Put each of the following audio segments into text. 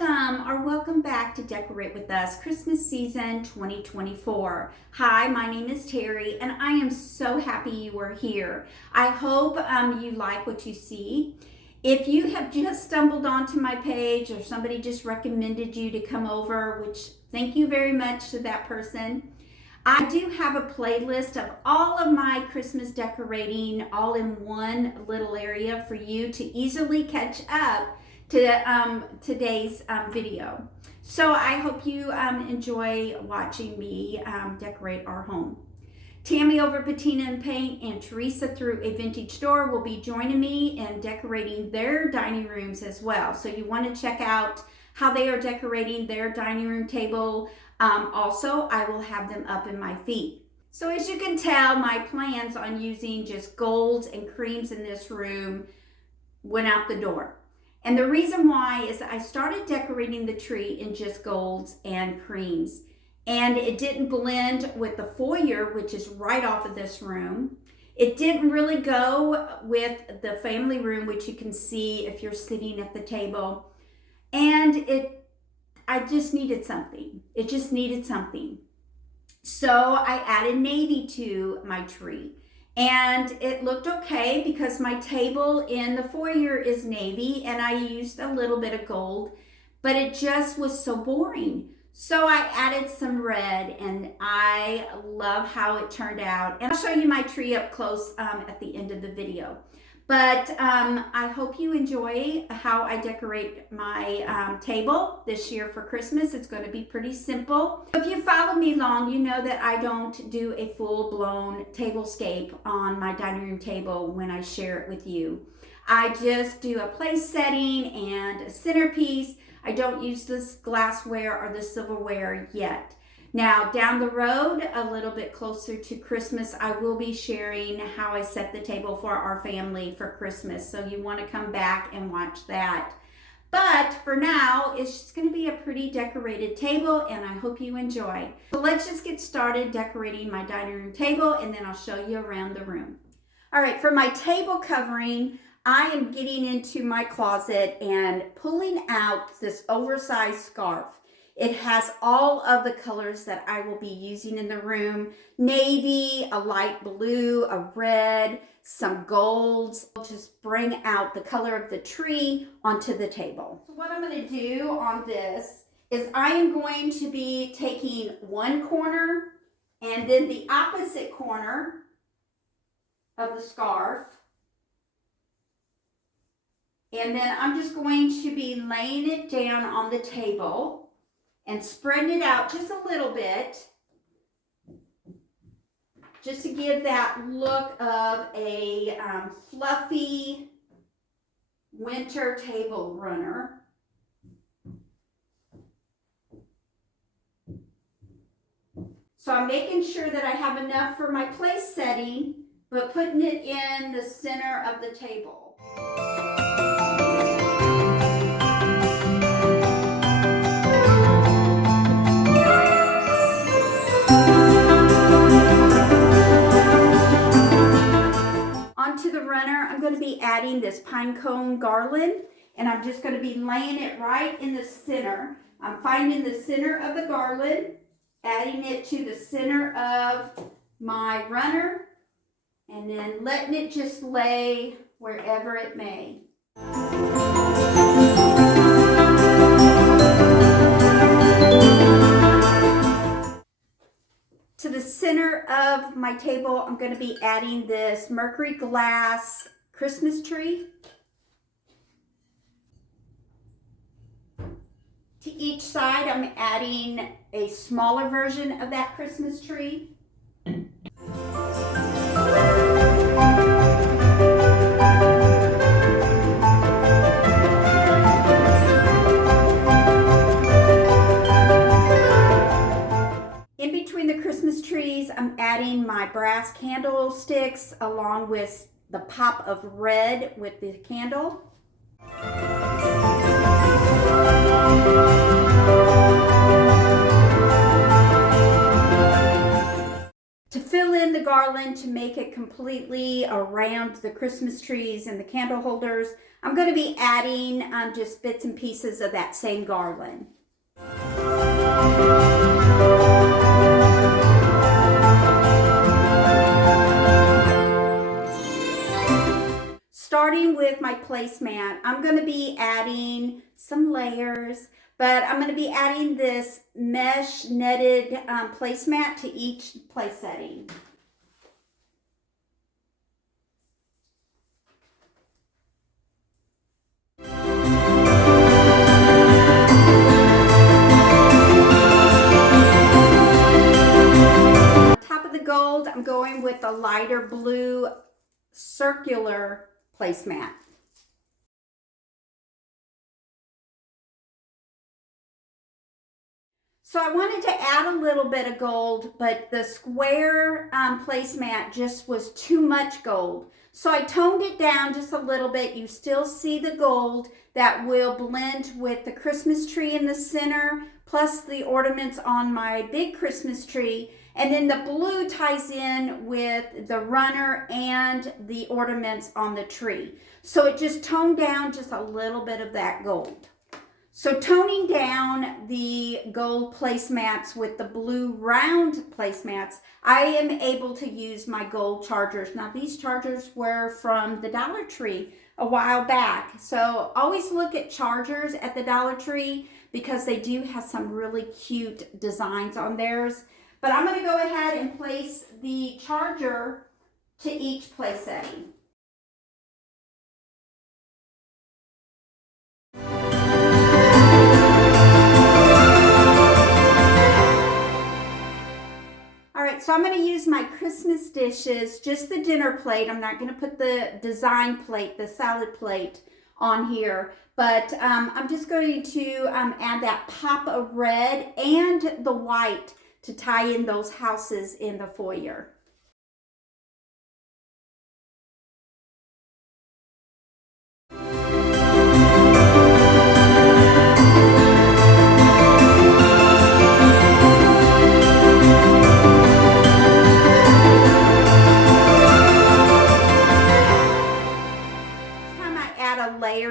Welcome back to Decorate With Us Christmas season 2024. Hi, my name is Terry and I am so happy you are here. I hope you like what you see. If you have just stumbled onto my page or somebody just recommended you to come over, which thank you very much to that person. I do have a playlist of all of my Christmas decorating all in one little area for you to easily catch up to today's video. So I hope you enjoy watching me decorate our home. Tammy over Patina and Paint and Teresa through a vintage store will be joining me in decorating their dining rooms as well. So you want to check out how they are decorating their dining room table. Also, I will have them up in my feed. So as you can tell, my plans on using just golds and creams in this room went out the door. And the reason why is I started decorating the tree in just golds and creams. And it didn't blend with the foyer, which is right off of this room. It didn't really go with the family room, which you can see if you're sitting at the table. And I just needed something. It just needed something. So I added navy to my tree. And it looked okay because my table in the foyer is navy and I used a little bit of gold, but it just was so boring. So I added some red and I love how it turned out. And I'll show you my tree up close at the end of the video. But I hope you enjoy how I decorate my table this year for Christmas. It's going to be pretty simple. If you follow me long, you know that I don't do a full-blown tablescape on my dining room table when I share it with you. I just do a place setting and a centerpiece. I don't use this glassware or the silverware yet. Now, down the road, a little bit closer to Christmas, I will be sharing how I set the table for our family for Christmas. So you want to come back and watch that. But for now, it's just going to be a pretty decorated table, and I hope you enjoy. So let's just get started decorating my dining room table, and then I'll show you around the room. All right, for my table covering, I am getting into my closet and pulling out this oversized scarf. It has all of the colors that I will be using in the room. Navy, a light blue, a red, some golds. I'll just bring out the color of the tree onto the table. So what I'm going to do on this is I am going to be taking one corner and then the opposite corner of the scarf. And then I'm just going to be laying it down on the table and spreading it out just a little bit, just to give that look of a fluffy winter table runner. So I'm making sure that I have enough for my place setting, but putting it in the center of the table. Onto the runner, I'm going to be adding this pine cone garland, and I'm just going to be laying it right in the center. I'm finding the center of the garland, adding it to the center of my runner, and then letting it just lay wherever it may. To the center of my table, I'm going to be adding this mercury glass Christmas tree. To each side, I'm adding a smaller version of that Christmas tree. I'm adding my brass candlesticks along with the pop of red with the candle. To fill in the garland to make it completely around the Christmas trees and the candle holders, I'm going to be adding just bits and pieces of that same garland. Starting with my placemat, I'm going to be adding some layers, but I'm going to be adding this mesh netted placemat to each place setting. On top of the gold, I'm going with a lighter blue circular placemat. So I wanted to add a little bit of gold, but the square placemat just was too much gold. So I toned it down just a little bit. You still see the gold that will blend with the Christmas tree in the center, plus the ornaments on my big Christmas tree. And then the blue ties in with the runner and the ornaments on the tree. So it just toned down just a little bit of that gold. So toning down the gold placemats with the blue round placemats, I am able to use my gold chargers. Now these chargers were from the Dollar Tree a while back. So always look at chargers at the Dollar Tree because they do have some really cute designs on theirs. But I'm going to go ahead and place the charger to each place setting. So I'm going to use my Christmas dishes, just the dinner plate. I'm not going to put the design plate, the salad plate on here, but I'm just going to add that pop of red and the white to tie in those houses in the foyer.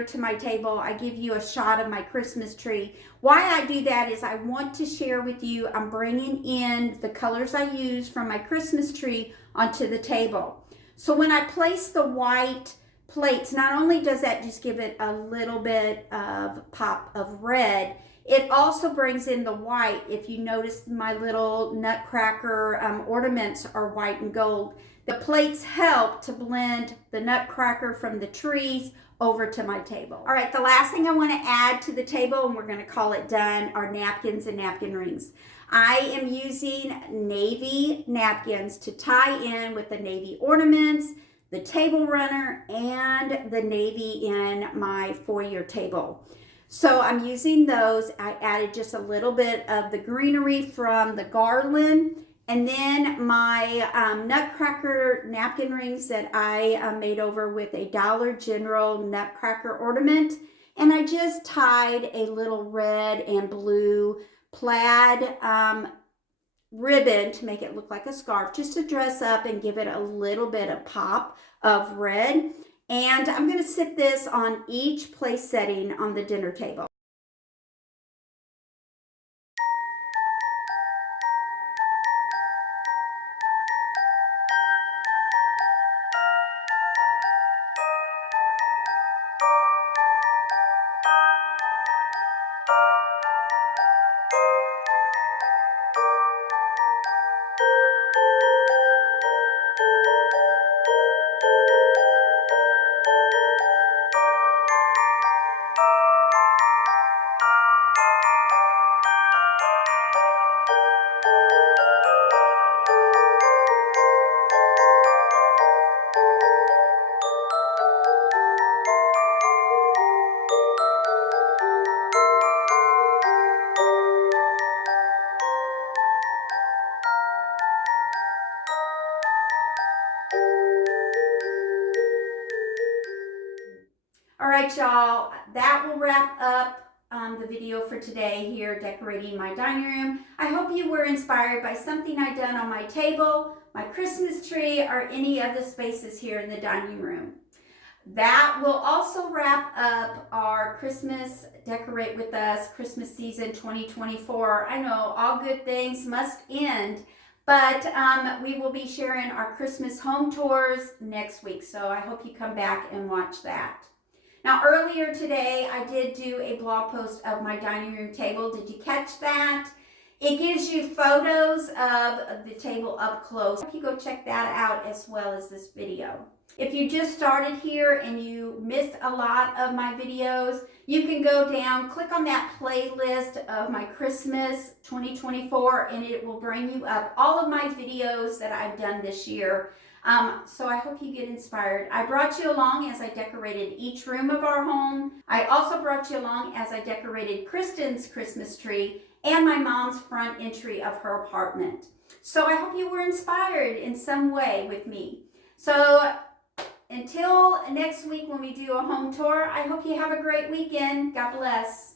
To my table, I give you a shot of my Christmas tree. Why I do that is I want to share with you, I'm bringing in the colors I use from my Christmas tree onto the table. So when I place the white plates, not only does that just give it a little bit of pop of red, it also brings in the white. If you notice, my little nutcracker ornaments are white and gold. The plates help to blend the nutcracker from the trees over to my table. All right, the last thing I want to add to the table, and we're going to call it done, are napkins and napkin rings. I am using navy napkins to tie in with the navy ornaments, the table runner, and the navy in my foyer table. So I'm using those. I added just a little bit of the greenery from the garland, and then my nutcracker napkin rings that I made over with a Dollar General nutcracker ornament. And I just tied a little red and blue plaid ribbon to make it look like a scarf, just to dress up and give it a little bit of pop of red. And I'm going to sit this on each place setting on the dinner table. All right, y'all, that will wrap up the video for today here decorating my dining room. I hope you were inspired by something I done on my table. my Christmas tree, or any of the spaces here in the dining room. That will also wrap up our Christmas Decorate With Us Christmas season 2024. I know all good things must end, but we will be sharing our Christmas home tours next week, so I hope you come back and watch that. Now, earlier today, I did do a blog post of my dining room table. Did you catch that? It gives you photos of the table up close. I hope you go check that out as well as this video. If you just started here and you missed a lot of my videos, you can go down, click on that playlist of my Christmas 2024, and it will bring you up all of my videos that I've done this year. So I hope you get inspired. I brought you along as I decorated each room of our home. I also brought you along as I decorated Kristen's Christmas tree and my mom's front entry of her apartment. So I hope you were inspired in some way with me. So until next week when we do a home tour, I hope you have a great weekend. God bless.